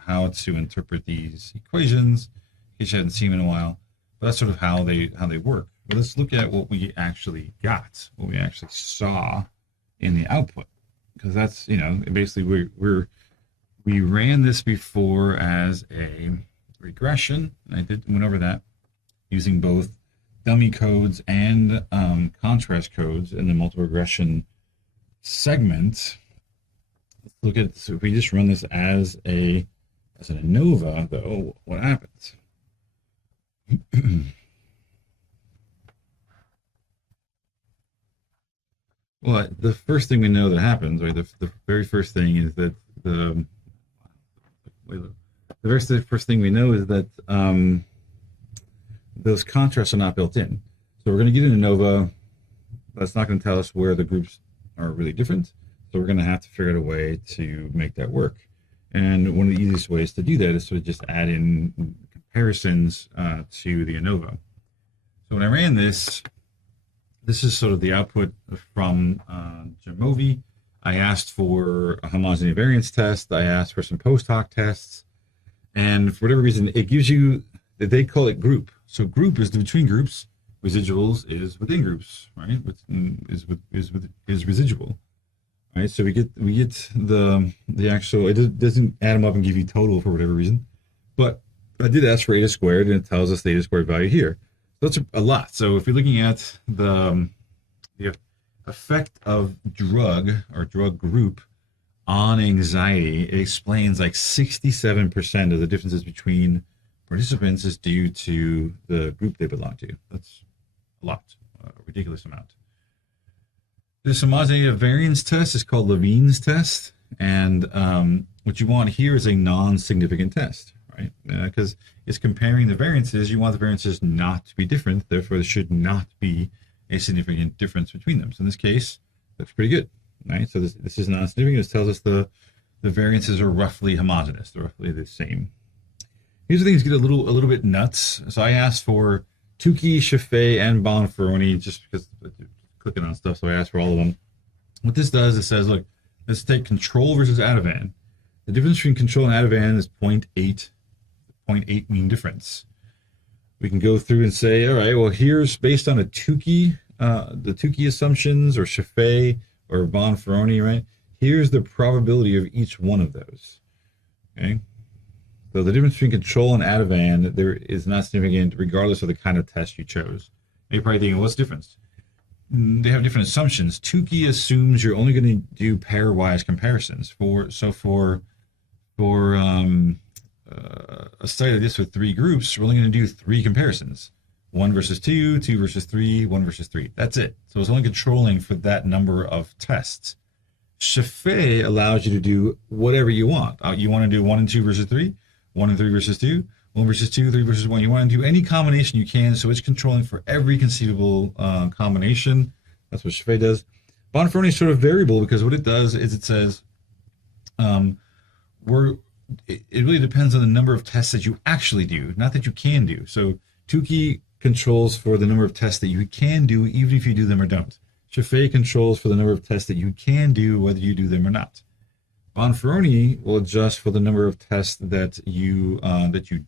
interpret these equations, in case you hadn't seen them in a while. But that's sort of how they work. But let's look at what we actually got, what we actually saw in the output, because that's, you know, basically we ran this before as a regression, and I went over that using both dummy codes and contrast codes in the multiple regression segment. Let's look at, so if we just run this as an ANOVA, though, what happens? Well, the first thing we know that happens, right? The very first thing is that the very first thing we know is that those contrasts are not built in. So we're going to get an ANOVA. That's not going to tell us where the groups are really different. So we're going to have to figure out a way to make that work. And one of the easiest ways to do that is to just add in comparisons to the ANOVA. So when I ran this, this is sort of the output from Jamovi. I asked for a homogeneity variance test. I asked for some post hoc tests. And for whatever reason, it gives you, they call it group. So group is the between groups. Residuals is within groups, right? Is residual, right? So we get the actual. It doesn't add them up and give you total for whatever reason, but I did ask for eta squared, and it tells us the eta squared value here. So that's a lot. So if you're looking at the effect of drug or drug group on anxiety, it explains like 67% of the differences between participants is due to the group they belong to. That's a lot, a ridiculous amount. This homogeneity variance test is called Levine's test, and what you want here is a non-significant test, right? Because it's comparing the variances. You want the variances not to be different, therefore there should not be a significant difference between them. So in this case, that's pretty good, right? So this is non-significant. This tells us the variances are roughly homogeneous. They're roughly the same. Here's the things get a little bit nuts. So I asked for Tukey, Chaffee, and Bonferroni just because I'm clicking on stuff, so I asked for all of them. What this does, it says, look, let's take control versus Ativan. The difference between control and Ativan is 0.8 mean difference. We can go through and say, all right, well, here's based on a Tukey, the Tukey assumptions, or Chaffee, or Bonferroni, right? Here's the probability of each one of those, okay? So the difference between control and Ativan, there is not significant regardless of the kind of test you chose. You're probably thinking, what's the difference? They have different assumptions. Tukey assumes you're only going to do pairwise comparisons. For a study like this with 3 groups, we're only going to do 3 comparisons. 1 versus 2, 2 versus 3, 1 versus 3. That's it. So it's only controlling for that number of tests. Chaffee allows you to do whatever you want. You want to do 1 and 2 versus 3? 1 and 3 versus 2, 1 versus 2, 3 versus 1. You want to do any combination you can, so it's controlling for every conceivable combination. That's what Chaffee does. Bonferroni is sort of variable because what it does is it says it really depends on the number of tests that you actually do, not that you can do. So Tukey controls for the number of tests that you can do, even if you do them or don't. Scheffé controls for the number of tests that you can do, whether you do them or not. Bonferroni will adjust for the number of tests that you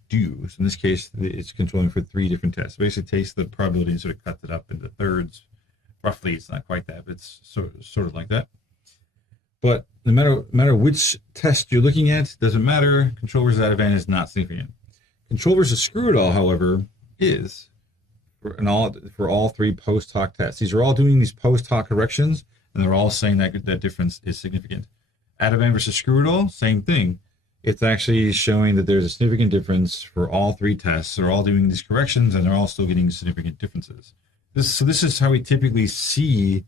do. So in this case, it's controlling for 3 different tests. Basically, takes the probability and sort of cuts it up into thirds. Roughly, it's not quite that, but it's sort of like that. But no matter which test you're looking at, doesn't matter. Control versus out-of-band is not significant. Control versus screw-it-all, however, is for all 3 post-hoc tests. These are all doing these post-hoc corrections, and they're all saying that that difference is significant. Out-of-band versus screw-it-all, same thing. It's actually showing that there's a significant difference for all 3 tests. They're all doing these corrections, and they're all still getting significant differences. So this is how we typically see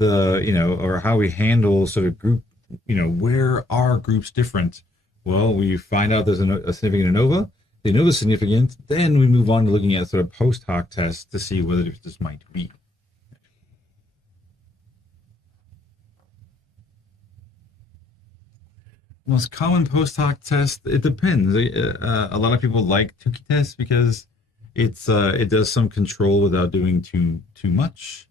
or how we handle sort of group, where are groups different? Well, we find out there's a significant ANOVA. The ANOVA is significant. Then we move on to looking at sort of post-hoc tests to see whether this might be. Most common post-hoc test, it depends. A lot of people like Tukey tests because it does some control without doing too much.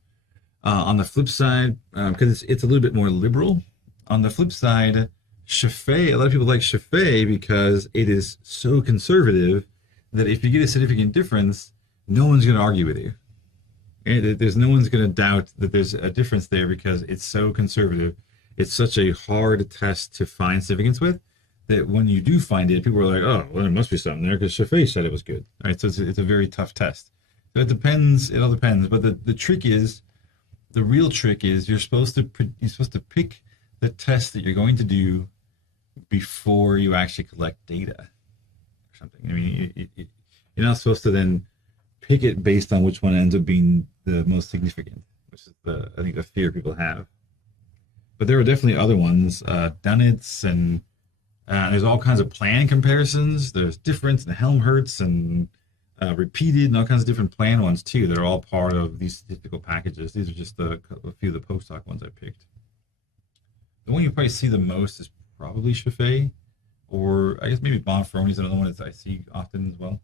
On the flip side, because it's a little bit more liberal. On the flip side, Scheffé, a lot of people like Scheffé because it is so conservative that if you get a significant difference, no one's going to argue with you. There's no one's going to doubt that there's a difference there because it's so conservative. It's such a hard test to find significance with that when you do find it, people are like, oh, well, there must be something there because Scheffé said it was good. All right, so it's a very tough test. So it all depends. But the real trick is you're supposed to pick the test that you're going to do before you actually collect data or something. I mean, you're not supposed to then pick it based on which one ends up being the most significant, which is I think the fear people have. But there are definitely other ones, Dunitz, and there's all kinds of plan comparisons. There's difference and Helmholtz and repeated and all kinds of different plan ones too that are all part of these statistical packages. These are just a few of the post-hoc ones I picked. The one you probably see the most is probably Scheffé, or I guess maybe Bonferroni is another one that I see often as well.